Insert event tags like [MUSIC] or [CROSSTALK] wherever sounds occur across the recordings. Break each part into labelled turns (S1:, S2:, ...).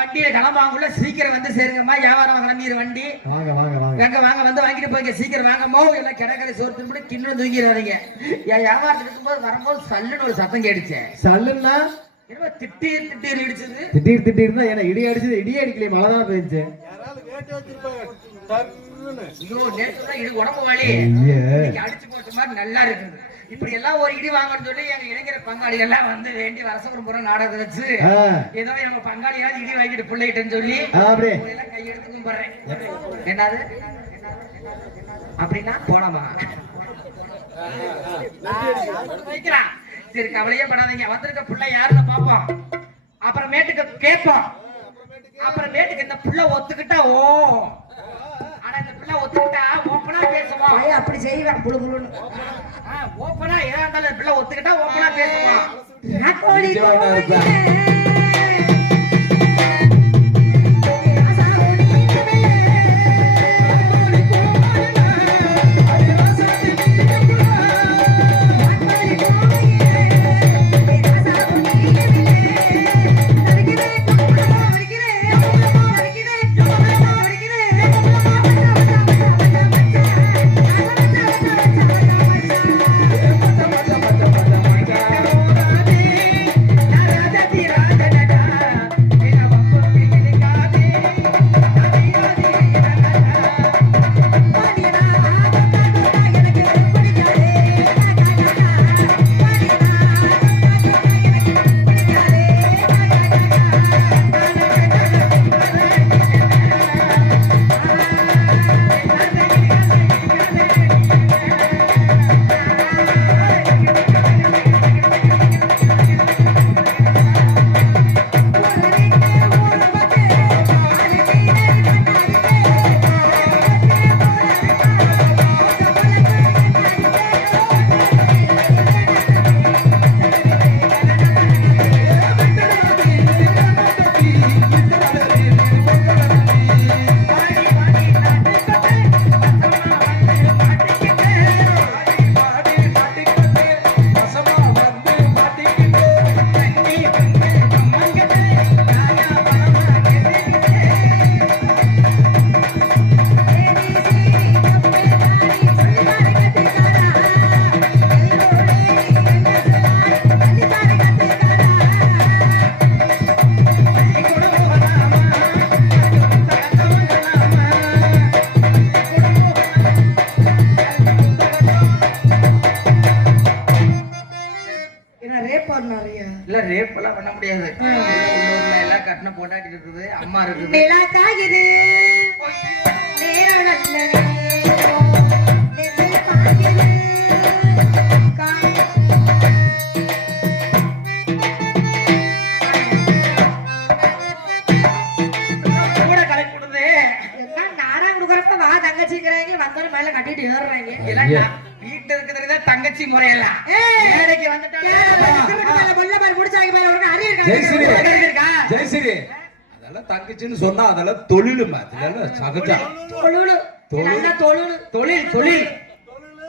S1: வண்டியில கிளம்பாங்குள்ள சீக்கிரம் வந்து சேருங்கம்மா. வியாபாரம் கிளம்பிடு வண்டி.
S2: வாங்க வாங்க வாங்க.
S1: எங்க வாங்க வந்து வாங்கிட்டு போய்ங்க சீக்கிரம் வாங்கம்மோ. எல்லாம் கிடக்கரை சோறு தின்படி கிண்ணு தூங்கிடாதீங்க. என் வியாபாரத்துக்கு இருக்கும்போது வரும்போது சல்லுன்னு ஒரு சத்தம் கேட்டுச்சேன்
S2: சல்லுன்னா?
S1: திட்டீர் திட்டீர் இடிச்சது.
S2: திடீர் தான் ஏன்னா இடி அடிச்சது இடி அடிக்கலையே. மழை தான் பெஞ்சு
S1: ஐயோ நேற்று உடம்பு வலி. அடிச்சு போட்ட மாதிரி நல்லா இருக்குது. இப்படி எல்லாம் ஒரு இடி வாங்கன்னு சொல்லி எங்க இளைஞர் பங்காளிகள் எல்லாம் வந்து வேண்டி வரசபுரம் புறம் நாடகம் வச்சு ஏதோ எங்க பங்காளியாவது இடி வாங்கிட்டு பிள்ளைகிட்டன்னு சொல்லி எல்லாம் கையெடுத்து கும்பிடுறேன். என்னது? அப்படின்னா போலாமா? சரி கவலையே படாதீங்க. வந்திருக்க பிள்ளை யாருன்னு பாப்போம் அப்புறமேட்டுக்கு கேட்போம். அப்புறமேட்டுக்கு இந்த பிள்ளை ஒத்துக்கிட்டா ஓ. ஒத்துக்கிட்டா ஓப்பனா பேசுவோம்
S3: பையன் அப்படி செய்வேன் புழு புழுன்னு.
S1: ஓப்பனா ஏதா இருந்தாலும் பிள்ளை ஒத்துக்கிட்டா ஓப்பனா பேசுவோம் எல்லாம் பண்ண முடியாது. எல்லாம் கட்டின பொண்டாட்டி இருக்குது அம்மா இருக்குது.
S3: காயுது நேரம் நல்ல நேரம். நெஞ்சை பாயுது. காய்
S1: கூட கலப்பிடுது
S3: எல்லாம் நானா கொடுக்குறப்ப வா தங்கச்சிங்கிறாங்க வந்தோடனே மேல கட்டிட்டு ஏறுறாங்க.
S1: நான் வீட்டுல இருக்கிறது தங்கச்சி முறையெல்லாம்
S3: ஏய்.
S1: வேலைக்கு
S3: ஏய், திருட்டு மேல முள்ள மேல முடிச்சாங்க மேல உனக்கு அறிவு இருக்கா?
S2: ஜெயஸ்ரீ
S1: இருக்கா?
S2: ஜெயஸ்ரீ அதெல்லாம் தங்கச்சின்னு சொன்னா அதெல்லாம் தொழிலுமா அதெல்லாம் சகஜம்.
S3: தொழுலு. தொழுலு.
S1: தொழில். தொழில்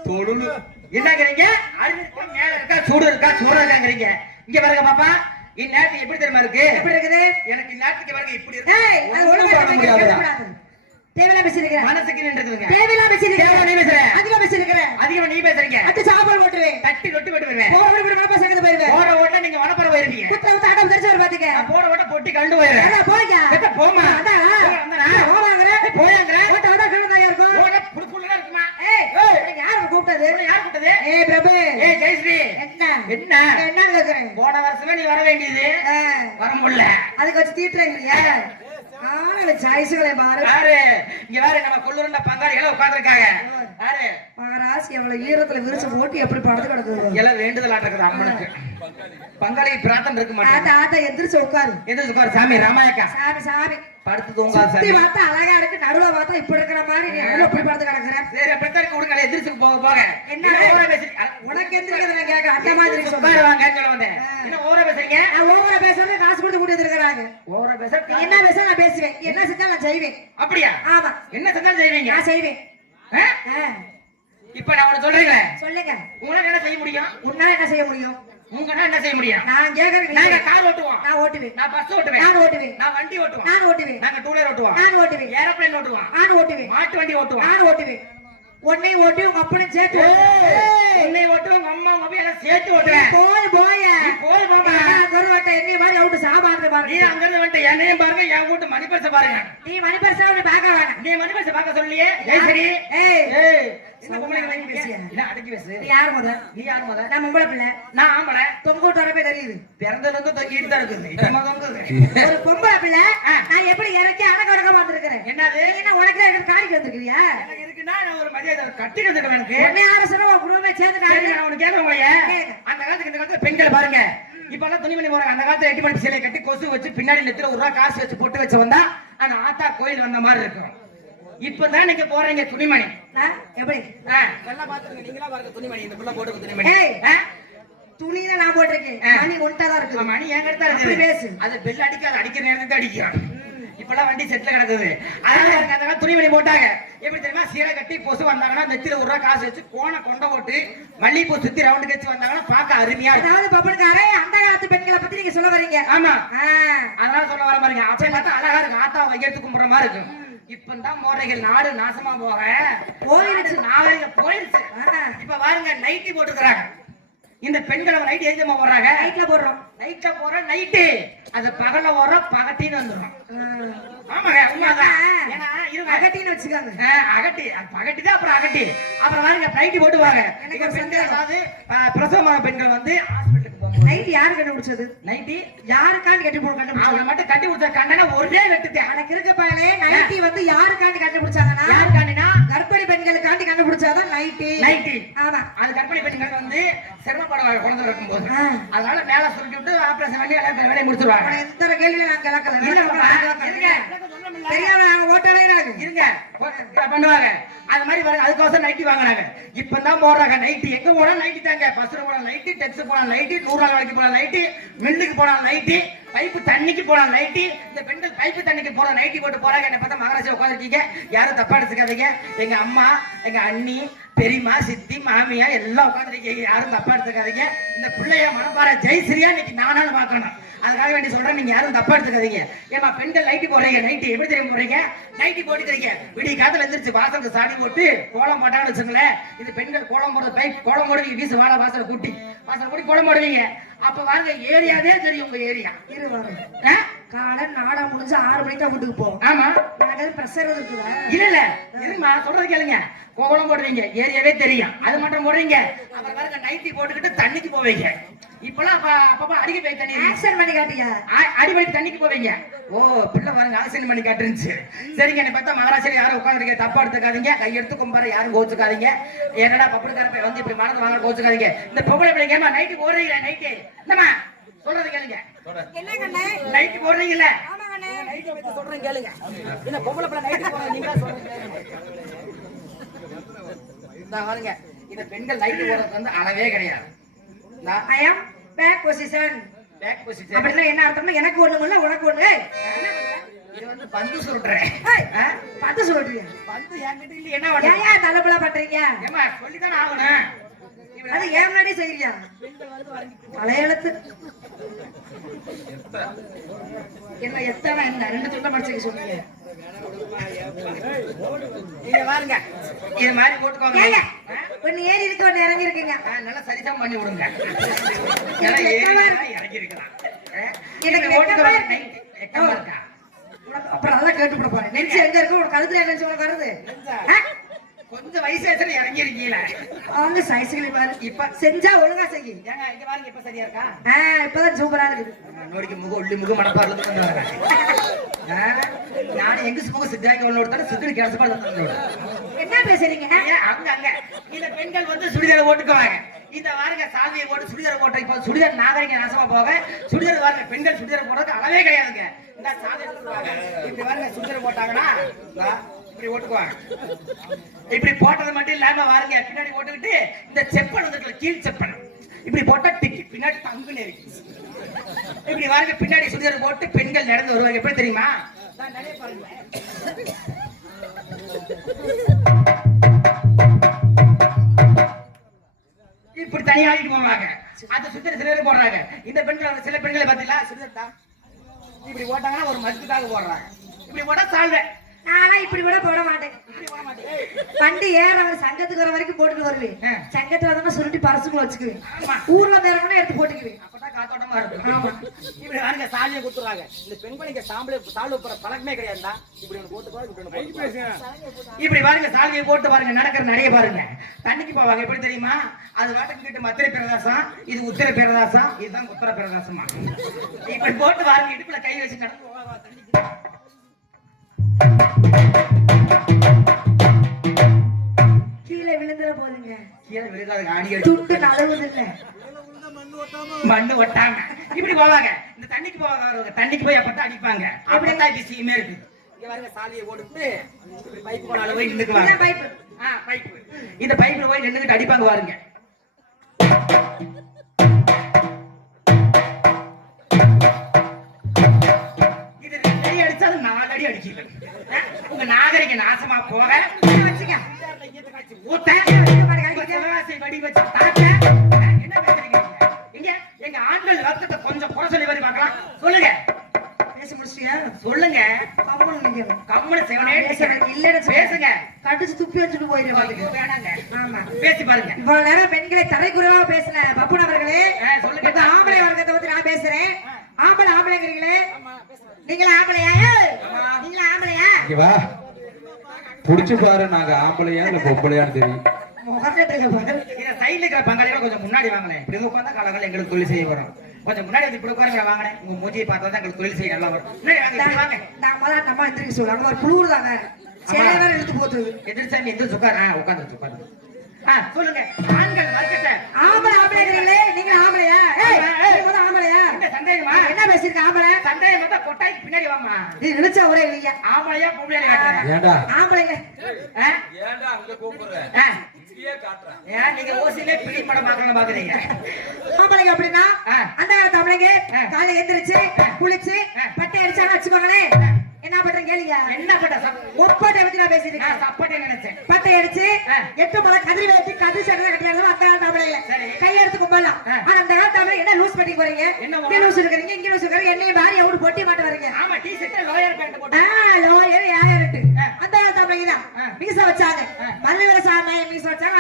S2: தொழிலு.
S1: என்னங்கிறீங்க? அறிவு இருக்கா? மேல இருக்கா? சூடு இருக்கா? சூடு இருக்காங்கிறீங்க. இங்க பாருங்க பாப்பா. இந்நேரத்துக்கு எப்படி தெரியுமா இருக்கு?
S3: எப்படி இருக்குது?
S1: எனக்கு இந்நேரத்துக்கு பாருங்க இப்படி இருக்கு.
S3: தேவையில்லாம பேசிருக்கிறேன்.
S1: மனசுக்கு நின்று இருக்குதுங்க
S3: தேவையில்லாம பேசிருக்கிறேன்.
S1: தேவையில்லாம நீ பேசுற.
S3: அதிகமா பேசிருக்கிறேன்.
S1: அதிகமா நீ பேசுறீங்க
S3: சாப்பாடு போட்டுருவேன்.
S1: தட்டி ரொட்டி போட்டு வருவேன்
S3: போற வழி மனப்பா சங்கத்து போயிருவேன்.
S1: போற ஓட்ட நீங்க வனப்பற போயிருப்பீங்க
S3: குத்த குத்த ஆட்டம் தெரிச்சு வர பாத்துக்க.
S1: நான் போற ஓட்ட பொட்டி கண்டு போயிருவேன்
S3: போய்க்க.
S1: போம்மா.
S3: அதான்.
S1: போயாங்கிற.
S3: ஓட்ட ஓட்ட கீழே இருக்கும்.
S1: ஓட புடுப்புள்ளா இருக்குமா
S3: ஏய்,
S1: ஏய்.
S3: உனக்கு யாரு கூப்பிட்டது?
S1: யார் கூட்டது
S3: ஏய், பிரபு.
S1: ஏய் ஜெயஸ்ரீ.
S3: என்ன?
S1: என்ன?
S3: கேக்குறேன்.
S1: போன வருஷமே நீ வர வேண்டியது. வர முடியல.
S3: அதுக்கு வச்சு தீட்டுறீங்களா? ஆனா சாய்ஸுகளை பாரு.
S1: யாரு? இங்க யாரு நம்ம கொள்ளுருண்ட பங்காளிகளை உட்கார்ந்திருக்காங்க. யாரு?
S3: மகராசி அவ்வளவு ஈரத்துல விரிச்சு போட்டு எப்படி படுத்து கிடக்குது?
S1: எல்லாம் அம்மனுக்கு. பங்காளி பிரார்த்தனை இருக்க மாட்டாங்க.
S3: ஆத்தா ஆத்தா எந்திரிச்சு உட்காரு.
S1: எந்திரிச்சு உட்காரு. சாமி ராமாயக்கா.
S3: சாமி சாமி.
S1: படுத்து தூங்காது
S3: சுத்தி பார்த்தா அழகா இருக்கு நடுவுல பார்த்தா இப்படி இருக்கிற மாதிரி நீ நடுவுல இப்படி படுத்து கிடக்குற.
S1: சரி அப்படித்தான் இருக்கு விடுங்க எந்திரிச்சு போக போக
S3: என்ன?
S1: ஓவரா பேசுறீங்க? அ,
S3: உனக்கு எந்திரிக்கிறது நான் கேட்க அந்த மாதிரி சொல்றேன்
S1: வாங்க சொல்ல வந்தேன். என்ன ஓவரா பேசுறீங்க?
S3: நான் ஓவரா பேசுறது காசு கொடுத்து கூட்டிட்டு இருக்கிறாங்க.
S1: ஓவரா பேச
S3: என்ன பேச நான் பேசுவேன். என்ன செஞ்சா நான் செய்வேன்.
S1: அப்படியா?
S3: ஆமா.
S1: என்ன செஞ்சாலும் செய்வீங்க?
S3: நான் செய்வேன்.
S1: இப்ப நான் உனக்கு சொல்றீங்களே.
S3: சொல்லுங்க.
S1: உங்களால என்ன செய்ய முடியும்?
S3: உன்னால என்ன செய்ய முடியும்?
S1: உங்கன்னா என்ன செய்ய முடியும்?
S3: நான் கேக்குறேன்
S1: நாங்க கார் ஓட்டுவோம்.
S3: நான் ஓட்டுவேன்.
S1: நான் பஸ் ஓட்டுவேன்.
S3: நான் ஓட்டுவேன்.
S1: நான் வண்டி ஓட்டுவோம்.
S3: நான் ஓட்டுவேன்.
S1: நாங்க டூ வீலர் ஓட்டுவோம்.
S3: நான் ஓட்டுவேன்.
S1: ஏரோப்ளேன் ஓட்டுவோம்.
S3: நான் ஓட்டுவேன்.
S1: மாட்டு வண்டி ஓட்டுவோம்.
S3: நான் ஓட்டுவேன். உன்னை ஓட்டி உங்க அப்பனும் சேர்த்து
S1: உன்னை ஓட்டுவேன் உங்க அம்மா உங்க அப்பா எல்லாம் சேர்த்து ஓட்டுவேன்.
S3: போய் போய
S1: போய் போமா.
S3: கருவாட்டை என்னைய மாதிரி அவுட்டு
S1: நீ
S3: பாருங்க.
S1: அங்க இருந்து வந்துட்டு என்னையும் பாருங்க என் வீட்டு மணி பரிசை பாருங்க.
S3: நீ மணி பரிசா பார்க்க வேணாம்.
S1: நீ மணி பரிசை பார்க்க சொல்லியே. ஜெய் சரி.
S3: ஏய்.
S1: ஏய். என்ன
S3: சவுண்டா
S1: பொம்பளை
S3: அடக்கி பேசியா?
S1: இல்ல அடக்கி பேசு?
S3: நீ யார் முத
S1: நீ யார் முத
S3: நான் பொம்பளை பிள்ளை.
S1: நான் ஆம்பளை.
S3: தொங்க விட்டு வரப்பே தெரியுது.
S1: பிறந்ததுல இருந்து தொங்கிட்டு தான் இருக்குது [LAUGHS] இப்பமா தொங்குது
S3: ஒரு பொம்பளை பிள்ளை. நான் எப்படி இறக்கி அடக்க வந்திருக்கிறேன்?
S1: என்னது?
S3: என்ன உனக்கு தான் எனக்கு காணிக்கு வந்திருக்கிறியா?
S1: எனக்கு இருக்குன்னா நான் ஒரு மரியாதை கட்டி வந்துடுவேன் எனக்கு.
S3: உன் குடும்பமே சேர்ந்து
S1: நான் உனக்கு கேட்க
S3: கேளு.
S1: அந்த காலத்துக்கு இந்த காலத்துல பெண்கள் பாருங்க. இப்ப எல்லாம் துணி பண்ணி போறாங்க. அந்த காலத்துல எட்டு மணி சிலையை கட்டி கொசு வச்சு பின்னாடி நெத்தில ஒரு ரூபா காசு வச்சு பொட்டு வச்சு வந்தா அந்த ஆத்தா கோயில் வந்த மாதிரி இருக்கும். இப்பதான் நீங்க போறீங்க துணிமணி
S3: எப்படி?
S1: ஆ, நல்லா பாத்துருங்க நீங்களா பாருங்க துணிமணி இந்த புள்ள போட்டு துணிமணி
S3: ஏய்.
S1: ஆ?
S3: துணி தான் நான் போட்டிருக்கேன். மணி ஒன்ட்டா தான்
S1: ஆமா,
S3: இருக்குது
S1: மணி என் கிட்ட
S3: பேசு.
S1: அது பெல் அடிக்காது அடிக்கிற நேரத்துக்கு அடிக்கும். இப்பெல்லாம் வண்டி செட்ல கிடக்குது. அதனால துணிமணி போட்டாங்க. எப்படி தெரியுமா? சீலை கட்டி கொசு வந்தாங்கன்னா நெத்தில ஒரு ரூபா காசு வச்சு கோண கொண்ட போட்டு மல்லிகைப்பூ சுத்தி ரவுண்டு கட்சி வந்தாங்கன்னா பார்க்க அருமையா
S3: அதாவது பப்பனுக்காரே அந்த காலத்து பெண்களை பத்தி நீங்க சொல்ல வரீங்க.
S1: ஆமா. அதனால சொல்ல வர பாருங்க. அப்படி பார்த்தா அழகா இருக்கு ஆத்தா வைக்கிறதுக்கு கும்பிடுற மாதிரி இருக்கும். இப்பதான் மோரைகள் நாடு நாசமா போறேன்
S3: போயிருச்சு.
S1: நாகரிக போயிருச்சு. இப்ப பாருங்க நைட்டி போட்டுக்கிறாங்க இந்த பெண்கள் நைட்டி எங்கம்மா போடுறாங்க?
S3: நைட்ல போடுறோம்.
S1: நைட்ல போற நைட்டு அது பகல்ல போற பகட்டின்னு வந்துடும். ஆமாங்க உண்மைதான் ஏன்னா இருங்க.
S3: அகட்டின்னு வச்சுக்காங்க.
S1: அகட்டி. பகட்டி தான் அப்புறம் அகட்டி. அப்புறம் பாருங்க நைட்டி போட்டுவாங்க
S3: எனக்கு
S1: பெண்கள். அதாவது பிரசவமான பெண்கள் வந்து ஹாஸ்பிட்டலுக்கு போவாங்க
S3: நைட் யாரு கண்டுபிடிச்சது?
S1: நைட்டி
S3: யாருக்காண்டி கட்டி போட கண்டுபிடிச்சது?
S1: அவளை மட்டும் கட்டி கொடுத்த கண்டன ஒரே வெட்டுத்தேன்
S3: எனக்கு இருக்க பாலே நைட்டி வந்து யாருக்காண்டி கண்டுபிடிச்சாங்கன்னா
S1: யாருக்காண்டினா
S3: பெண்களுக்காண்டி கண்டுபிடிச்சாதான் நைட்டி
S1: நைட்டி
S3: ஆமா.
S1: அது கர்ப்பிணி பெண்கள் வந்து சிரமப்படுவாங்க குழந்தை இருக்கும்போது.
S3: ஆ.
S1: அதனால மேல சுருட்டி விட்டு ஆபரேஷன் பண்ணி எல்லா வேலையை முடிச்சிருவாங்க.
S3: எந்த கேள்வியும் நான். வேணாம். தெரியாம நாங்க ஓட்டலைறாங்க
S1: இருங்க. பண்ணுவாங்க. அது மாதிரி அதுக்கோசம் நைட்டி வாங்குறாங்க. இப்பதான் போடுறாங்க. நைட்டி எங்க போனா நைட்டி தாங்க. பஸ்ல போனா நைட்டி டெக்ஸ் போனா நைட்டி நூறு நாள் வேலைக்கு போனா நைட்டி மில்லுக்கு போனா நைட்டி பைப்பு தண்ணிக்கு போறான் நைட்டி இந்த பெண்கள் பைப்பு தண்ணிக்கு போற நைட்டி போட்டு போறாங்க. என்ன பார்த்தா மகாராஜா உட்காந்துருக்கீங்க யாரும் தப்பா எடுத்துக்காதீங்க. எங்க அம்மா எங்க அண்ணி பெரியம்மா சித்தி மாமியா எல்லாம் உட்காந்துருக்கீங்க யாரும் தப்பா எடுத்துக்காதீங்க. இந்த பிள்ளைய மனப்பாற ஜெய்ஸ்ரீயா இன்னைக்கு நானும் பார்க்கணும். அதுக்காக வேண்டி சொல்றேன் நீங்க யாரும் தப்பா எடுத்துக்காதீங்க. ஏமா பெண்கள் நைட்டி போடுறீங்க நைட்டி எப்படி தெரியும் போடுறீங்க நைட்டி போட்டுக்கிறீங்க விடிய காத்துல எந்திரிச்சு வாசலுக்கு சாணி போட்டு கோலம் போட்டான்னு வச்சுங்களேன் இது பெண்கள் கோலம் போடுறது பைப் கோலம் போடுவீங்க வீசு வாழை வாசல் கூட்டி. வாசல் கூட்டி கோலம் போடுவீங்க. அப்ப வாங்க ஏரியாவே தெரியும் உங்க ஏரியா.
S3: இருவாங்க காலை நாடா முடிஞ்சு ஆறு மணிக்கு தான் வீட்டுக்கு போவோம்.
S1: ஆமா.
S3: எனக்கு அது ப்ரெஷர் இருக்குதா
S1: இல்ல. இல்ல இருமா சொல்றது கேளுங்க. கோலம் போடுறீங்க ஏரியாவே தெரியும். அது மட்டும் போடுறீங்க. அப்புறம் பாருங்க நைட்டி போட்டுக்கிட்டு தண்ணிக்கு போவீங்க. இப்பெல்லாம் அப்ப அப்பப்ப அடிக்க போய் தண்ணி.
S3: ஆக்சன் பண்ணி காட்டியா
S1: அடிப்படை தண்ணிக்கு போவீங்க. ஓ பிள்ளை பாருங்க ஆக்சிடென்ட் பண்ணி காட்டுருந்துச்சு. சரிங்க என்ன பார்த்தா மகாராஷ்டிரா யாரும் உட்காந்துருக்க தப்பா எடுத்துக்காதீங்க. கையெடுத்து கும்பார யாரும் கோச்சுக்காதீங்க. என்னடா பப்புடுக்காரப்ப வந்து இப்படி மனது வாங்க கோச்சுக்காதீங்க. இந்த பொம்பளை பிள்ளைங்க நைட்டு போடுறீங்க நைட்டு என்னம்மா சொல்றது கேளுங்க. நைட்டு வச்சு சொல்றேன் கேளுங்க. என்ன பொம்பளை பிள்ளை நைட்டு போடுறது நீங்க இந்த பாருங்க இந்த பெண்கள் நைட்டு போடுறது வந்து அளவே கிடையாது.
S3: I am back position
S1: back position
S3: அப்படின்னா என்ன அர்த்தம்னா எனக்கு ஒண்ணு இல்ல உனக்கு ஒண்ணு
S1: இது வந்து பந்து
S3: ஏய், பார்த்து சொல்றீங்க
S1: பந்து என்கிட்ட இல்ல என்ன
S3: ஏன் தலைப்புல பண்றீங்க
S1: ஏமா சொல்லித்தானே ஆகணும்.
S3: அது ஏன் முன்னாடி செய்யறியா பழைய எழுத்து. என்ன எத்தனை என்ன? ரெண்டு துண்ட படிச்சுக்க சொன்னீங்க
S1: நீங்க பாருங்க இது மாதிரி போட்டுக்கோங்க?
S3: ஒண்ணு ஏறி இருக்கு ஒண்ணு இறங்கி இருக்குங்க
S1: நல்லா சரிதான் பண்ணி விடுங்க. இறங்கி இருக்கலாம்
S3: அப்புறம் அதான் கேட்டு போறேன். நெஞ்சு எங்க இருக்கு? உனக்கு கழுத்துல நெஞ்சு உனக்கு வருது?
S1: கொஞ்சம் வயசு வயசுல இறங்கி இருக்கீங்களா
S3: அவங்க சைஸ்களி பாரு
S1: இப்ப
S3: செஞ்சா ஒழுங்கா செய்யும்
S1: ஏங்க இங்க பாருங்க இப்ப சரியா இருக்கா?
S3: ஆ இப்பதான் சூப்பரா இருக்குது.
S1: நோடிக்கு முக உள்ளி முக மடப்பார்ல இருந்து கொண்டு வரேன் நான் எங்க முக சித்தாங்க ஒண்ணு ஒருத்தர சித்திரி கேசப்பாடு வந்து
S3: என்ன பேசுறீங்க?
S1: அங்க அங்க. இந்த பெண்கள் வந்து சுடிதார் போட்டுக்குவாங்க இந்த வாருங்க சாதியை போட்டு சுடிதார் போட்ட இப்போ சுடிதார் நாகரிக நாசமா போக சுடிதார் வாருங்க பெண்கள் சுடிதார் போடுறதுக்கு அளவே கிடையாதுங்க. இந்த எடுத்துக்குவாங்க இப்படி வாருங்க சுடிதார் போட்டாங்கன்னா இப்படி ஓட்டுக்குவாங்க. இப்படி போட்டது மட்டும் இல்லாம வாருங்க பின்னாடி ஓட்டுக்கிட்டு இந்த செப்பல் வந்து கீழ் செப்பல். இப்படி போட்டா டிக்கி பின்னாடி தங்குன்னு இருக்கு. இப்படி வாருங்க பின்னாடி சுடிதார் போட்டு பெண்கள் நடந்து வருவாங்க. எப்படி தெரியுமா? இப்படி நிறைய பாருங்க. இப்படி போவாங்க. அந்த சுத்திர சில பேர் போடுறாங்க. இந்த பெண்கள் சில பெண்களை பார்த்தீங்களா? சுடிதார் தான். இப்படி போட்டாங்கன்னா ஒரு மஸ்துக்காக போடுறாங்க. இப்படி போட்டா சால்வேன்
S3: நானா இப்படி கூட போட மாட்டேன்.
S1: இப்படி போட மாட்டேன்.
S3: வண்டி ஏற அவர் சங்கத்துக்கு வர வரைக்கும் போட்டுட்டு வருவேன்.
S1: ஆ.
S3: சங்கத்துல வந்தா சுருட்டி பரசுக்குள்ள வச்சுக்குவேன். ஊர்ல பேரவனா எடுத்து போட்டுக்குவேன்.
S1: அப்பதான் காத்தோட்டமா இருக்கும். ஆமா. இப்படி பாருங்க சாலியை குத்துறாங்க. இந்த பெண்களுக்கு சாம்பளை சால்வை போற பழக்கமே கிடையாதுடா. இப்படி போட்டு பாருங்க இப்படி போட்டு பாருங்க. இப்படி பாருங்க சாலியை போட்டு பாருங்க. நடக்கிற நிறைய பாருங்க. தண்ணிக்கு போவாங்க. எப்படி தெரியுமா? அது வாட்டுக்கு கிட்ட மத்திர பிரதாசம் இது உத்திர பிரதாசம் இதுதான் உத்தர பிரதாசமா இப்படி போட்டு பாருங்க இடுப்புல கை வச்சு நடந்து போவா தண்ணிக்கு
S3: கீழே விழுந்துற போதுங்க.
S1: கீழே விழுகாது
S3: துண்டு
S1: மண்ணு ஒட்டாம. இப்படி போவாங்க. இந்த தண்ணிக்கு போவாங்க தண்ணிக்கு போய் அப்பதான் அடிப்பாங்க. அப்படிதான் விஷயமே இருக்கு. இங்க பாருங்க சாலியை இப்படி பைப் போனால போய் நின்னுக்குவாங்க பைப். இந்த பைப்ல போய் நின்னுகிட்டு அடிப்பாங்க பாருங்க. உங்க நாகரிக நாசமா போக.
S3: வச்சுக்க
S1: ஊத்த வடி வச்சு தாக்க. என்ன பேசுறீங்க? எங்க? ஆண்கள் ரத்தத்தை கொஞ்சம் குறை சொல்லி வரி பார்க்கலாம் சொல்லுங்க.
S3: பேச முடிச்சியா
S1: சொல்லுங்க.
S3: கம்மனு நிக்கிறேன்
S1: கம்முனு சிவனே
S3: பேசுறேன். இல்லைன்னு.
S1: பேசுங்க.
S3: கடிச்சு துப்பி வச்சுட்டு போயிரு
S1: வேணாங்க.
S3: ஆமா.
S1: பேசி பாருங்க.
S3: இவ்வளவு நேரம் பெண்களை தரைக்குறைவா பேசின பப்புன் அவர்களே
S1: சொல்லுங்க.
S3: ஆம்பளை வர்க்கத்தை பத்தி நான் பேசுறேன். ஆம்பளை ஆம்பளைங்கிறீங்களே. நீங்களா ஆம்பளையா? நீங்களா ஆம்பளையா?
S2: இங்க வா. புடிச்சு பாரு நாங்க ஆம்பளையா இல்ல பொம்பளையான்னு தெரியும்.
S1: சைடுல இருக்கிற பங்காளிகளை கொஞ்சம் முன்னாடி வாங்கினேன் இப்படி உட்கார்ந்தா காலங்கள் எங்களுக்கு தொழில் செய்ய வரும். கொஞ்சம் முன்னாடி வந்து இப்படி உட்காருங்க வாங்கினேன். உங்க மூஞ்சியை பார்த்தா தான் எங்களுக்கு தொழில் செய்ய நல்லா வரும். முன்னாடி வாங்க
S3: நான் முதல்ல அந்த அம்மா எந்திரிக்க சொல்லுவாங்க. ஒரு குளிர் தாங்க சில பேர் இழுத்து போத்துது
S1: எதிர்த்து எந்திரிச்சு உட்காரு. உட்காந்து உட்காந்து சொல்லுங்க. ஆண்கள் வர்க்கத்தை
S3: ஆம்பளை ஆம்பளைங்கிறீங்களே நீங்க ஆம்பளையா? ஆம்பளையா?
S1: என்ன சந்தேகமா?
S3: என்ன பேசிருக்க ஆம்பளை?
S1: சந்தேகம் பார்த்தா கொட்டாய்க்கு பின்னாடி வாமா
S3: நீ நினைச்சா ஒரே இல்லையா
S1: ஆம்பளையா பொம்பளையா
S2: அங்க கூப்பிடுற? காட்டுறேன்.
S1: ஏன் நீங்க ஓசிலே பிடி படம் பார்க்கணும் பாக்குறீங்க.
S3: ஆம்பளைங்க அப்படின்னா. அந்த காலத்து ஆம்பளைங்க
S1: ஆ.
S3: காலை எந்திரிச்சு குளிச்சு. பட்டை அடிச்சாங்க வச்சுக்கோங்களேன். என்ன பண்றேன் கேளுங்க
S1: என்ன பட்ட சப்
S3: ஒப்பட்டை பத்தி நான் பேசிட்டு இருக்கேன்
S1: சப்பட்டே நினைச்சேன்
S3: பட்டை அடிச்சு. எட்டு முறை கதிரி வச்சு கதிரி சட்டை கட்டியாங்க அந்த
S1: சரி.
S3: கையெடுத்து கும்பலாம்
S1: ஆ.
S3: ஆனா அந்த ஆம்பளைங்க என்ன லூஸ் பண்ணி போறீங்க
S1: என்ன
S3: லூஸ் இருக்கிறீங்க இங்க லூஸ் இருக்கிறீங்க என்னையும் பாரி எவ்வளவு பொட்டி மாட்ட வரீங்க
S1: ஆமா டி ஷர்ட் லோயர் பேண்ட் போட்டு
S3: லோயர் யாயாருட்டு.
S1: ஆ. ஆ.
S3: மீச வச்சாங்க.
S1: ஆ.
S3: மல்லிவர சாமி மீச வச்சாங்க.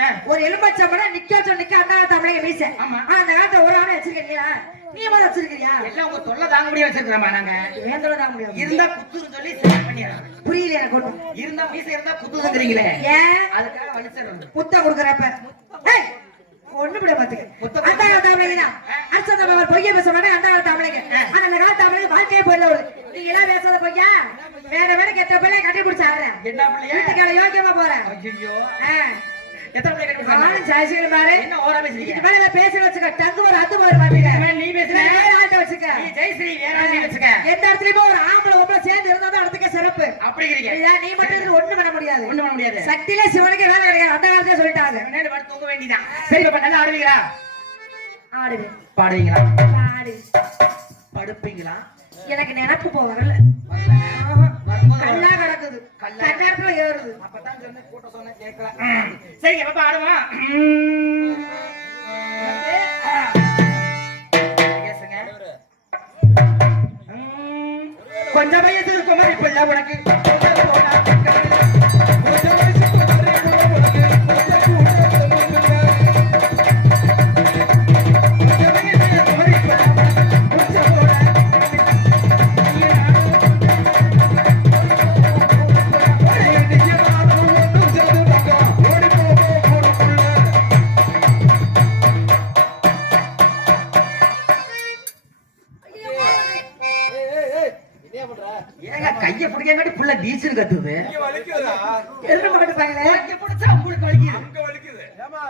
S1: ஆ.
S3: ஒரு எலும்பச்சம்பழம் நிக்க வச்ச நிக்க காலத்து ஆம்பளைங்க மீச. அந்த காலத்துல ஒரு ஆணை வச்சிருக்கீங்களா? நீ?
S1: எல்லாம் உங்க தொல்லை தாங்க முடிய வச்சிருக்கிறோமா நாங்க
S3: ஏந்தோட தான் முடியும்.
S1: இருந்தா குத்துன்னு சொல்லி பண்ணிடுறாங்க
S3: புரியல எனக்கு ஒண்ணும்.
S1: இருந்தா மீச இருந்தா குத்துதுங்கிறீங்களே
S3: ஏன்?
S1: அதுக்காக வலிச்சிடுறது
S3: முத்தம் கொடுக்கறப்ப. ஒண்ணு விட பாத்துக்க. காலத்து ஆம்பளைங்க தான். ஒரு பொய்யை பேச மாட்டாங்க, அந்த காலத்து ஆம்பளைங்க. ஆனா அந்த காலத்து ஆம்பளைங்க வாழ்க்கையே போயிடல ஒரு. நீங்க எல்லாம் பேசாத பொய்யா? வேற வேற கெட்ட பிள்ளைய கட்டி பிடிச்சாங்க
S1: என்ன பிள்ளைய?
S3: வீட்டுக்கு யோக்கியமா போறேன்
S1: ஐயோ. எத்தனை பிள்ளை கட்டி என்ன ஓரா பேசுறீங்க?
S3: பேச வச்சுக்க. டங்கு ஒரு அத்து போற மாட்டீங்க
S1: நீ பேசுற?
S3: வேற ஆள்கிட்ட வச்சுக்க.
S1: நீ ஜெயஸ்ரீ வேற ஆளை வச்சுக்க.
S3: எந்த இடத்துலயுமே ஒரு ஆம்பளை ஒப்பளை சேர்ந்து இருந்தா தான் சிறப்பு.
S1: அப்படிங்கிறீங்க.
S3: இல்ல, நீ மட்டும் இருந்து ஒண்ணும் பண்ண முடியாது.
S1: ஒண்ணும் பண்ண முடியாது.
S3: சக்தியில சிவனுக்கு வேலை கிடையாது. அந்த காலத்தையே சொல்லிட்டாங்க.
S1: நேரம் படுத்து தூங்க வேண்டியதான் சரி நல்லா ஆடுவீங்களா?
S3: ஆடுவேன்.
S1: பாடுவீங்களா? படுப்பீங்களா?
S3: எனக்கு நினப்பு போ வரல. கல்லா கிடக்குது. கண்ணேரத்துல ஏறுது.
S1: அப்பதான் சொன்னேன் கூட்டம் சொன்னேன் கேட்கல. சரிங்க பாப்பா ஆடுவோம் பேசுங்க. ம், கொஞ்சம் வயசு குமரி பிள்ளை உனக்கு.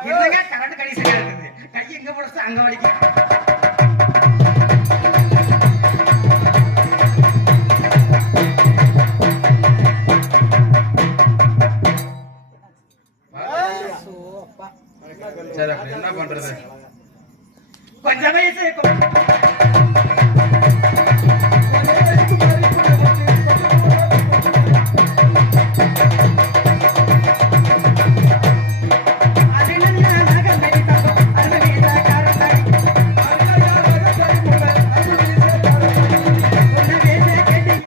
S1: இல்லைங்க கரண்ட் கடைசியா இருக்குது? கை எங்க பிடிச்சா அங்க வலிக்க. என்ன பண்றது? கொஞ்ச வயசு